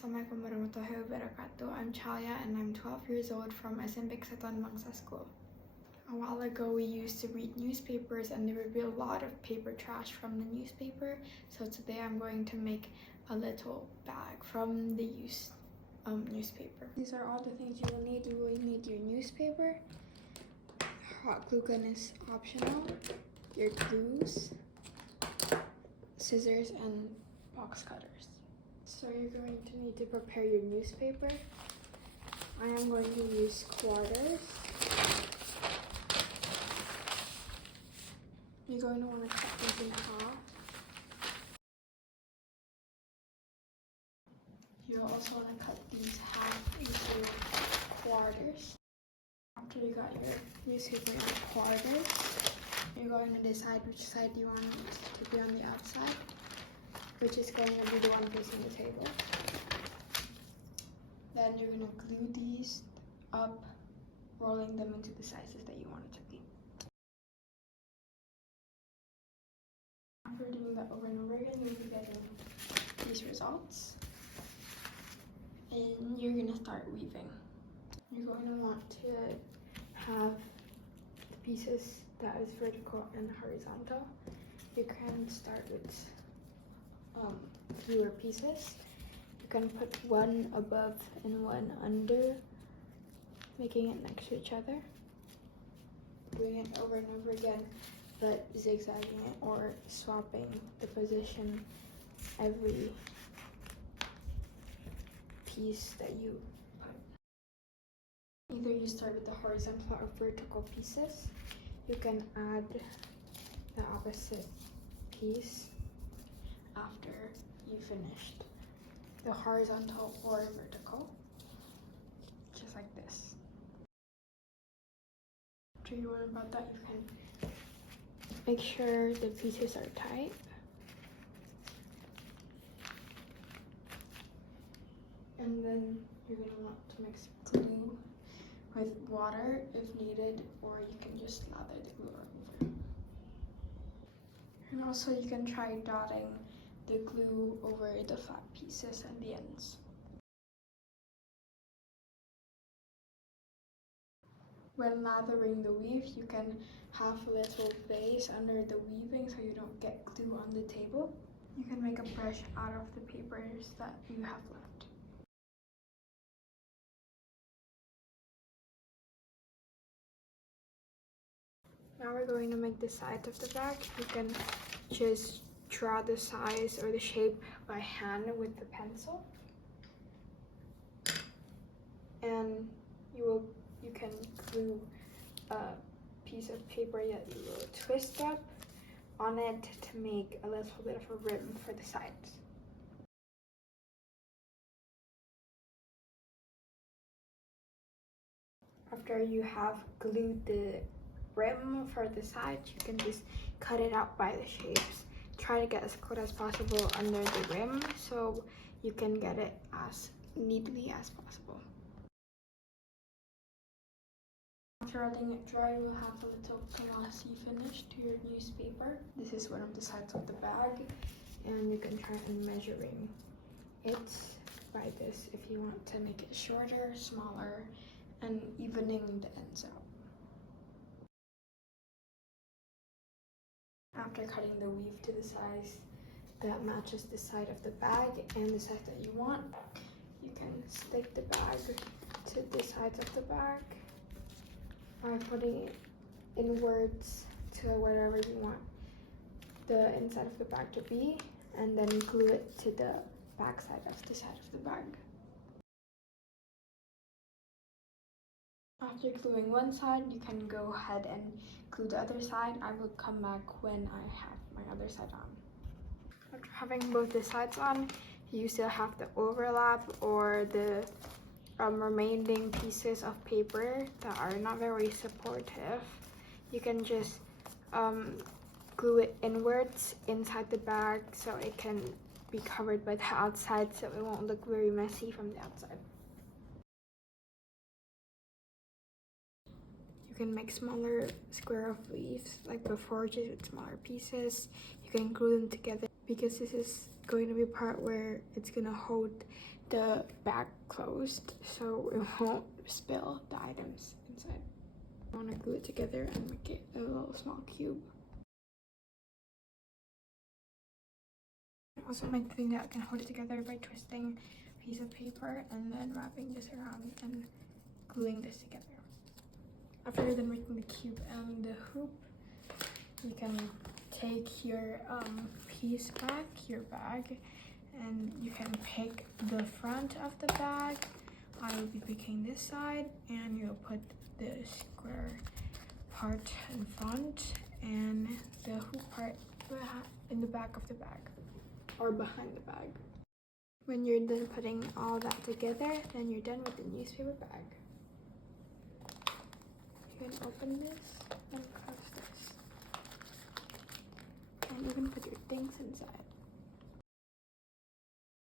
Assalamualaikum warahmatullahi wabarakatuh. I'm Chalya and I'm 12 years old from SMP Kesatuan School. A while ago we used to read newspapers and there would be a lot of paper trash from the newspaper. So today I'm going to make a little bag from the used newspaper. These are all the things you will need. You will need your newspaper. Hot glue gun is optional. Your glues, scissors, and box cutters. So you're going to need to prepare your newspaper. I am going to use quarters. You're going to want to cut these in half. You'll also want to cut these half into quarters. After you got your newspaper in quarters, you're going to decide which side you want it to be on the outside, which is going to be the one facing the table. Then you're going to glue these up, rolling them into the sizes that you want it to be. After doing that over and over again, you'll be getting these results. And you're going to start weaving. You're going to want to have the pieces that is vertical and horizontal. You can start with fewer pieces. You can put one above and one under, making it next to each other. Doing it over and over again, but zigzagging it or swapping the position every piece that you put. Either you start with the horizontal or vertical pieces. You can add the opposite piece after you finished the horizontal or vertical, just like this. After you learn about that, you can make sure the pieces are tight. And then you're going to want to mix glue with water if needed, or you can just lather the glue over. And also you can try dotting the glue over the flat pieces and the ends. When lathering the weave, you can have a little base under the weaving so you don't get glue on the table. You can make a brush out of the papers that you have left. Now we're going to make the sides of the bag. You can just draw the size or the shape by hand with the pencil. And you can glue a piece of paper that you will twist up on it to make a little bit of a rim for the sides. After you have glued the rim for the sides, you can just cut it out by the shapes. Try to get as close as possible under the rim so you can get it as neatly as possible. After letting it dry, you will have a little glossy finish to your newspaper. This is one of the sides of the bag, and you can try and measuring it by this if you want to make it shorter, smaller, and evening the ends out. After cutting the weave to the size that matches the side of the bag and the size that you want, you can stick the bag to the sides of the bag by putting it inwards to whatever you want the inside of the bag to be, and then glue it to the back side of the side of the bag. After gluing one side, you can go ahead and glue the other side. I will come back when I have my other side on. After having both the sides on, you still have the overlap or the remaining pieces of paper that are not very supportive. You can just glue it inwards inside the bag so it can be covered by the outside so it won't look very messy from the outside. You can make smaller square of leaves like before, just with smaller pieces. You can glue them together because this is going to be a part where it's going to hold the bag closed so it won't spill the items inside. I want to glue it together and make it a little small cube. I also make the thing that can hold it together by twisting a piece of paper and then wrapping this around and gluing this together. After you're done making the cube and the hoop, you can take your piece back, your bag, and you can pick the front of the bag. I will be picking this side, and you'll put the square part in front and the hoop part in the back of the bag or behind the bag. When you're done putting all that together, then you're done with the newspaper bag. You can open this and close this, and you can put your things inside.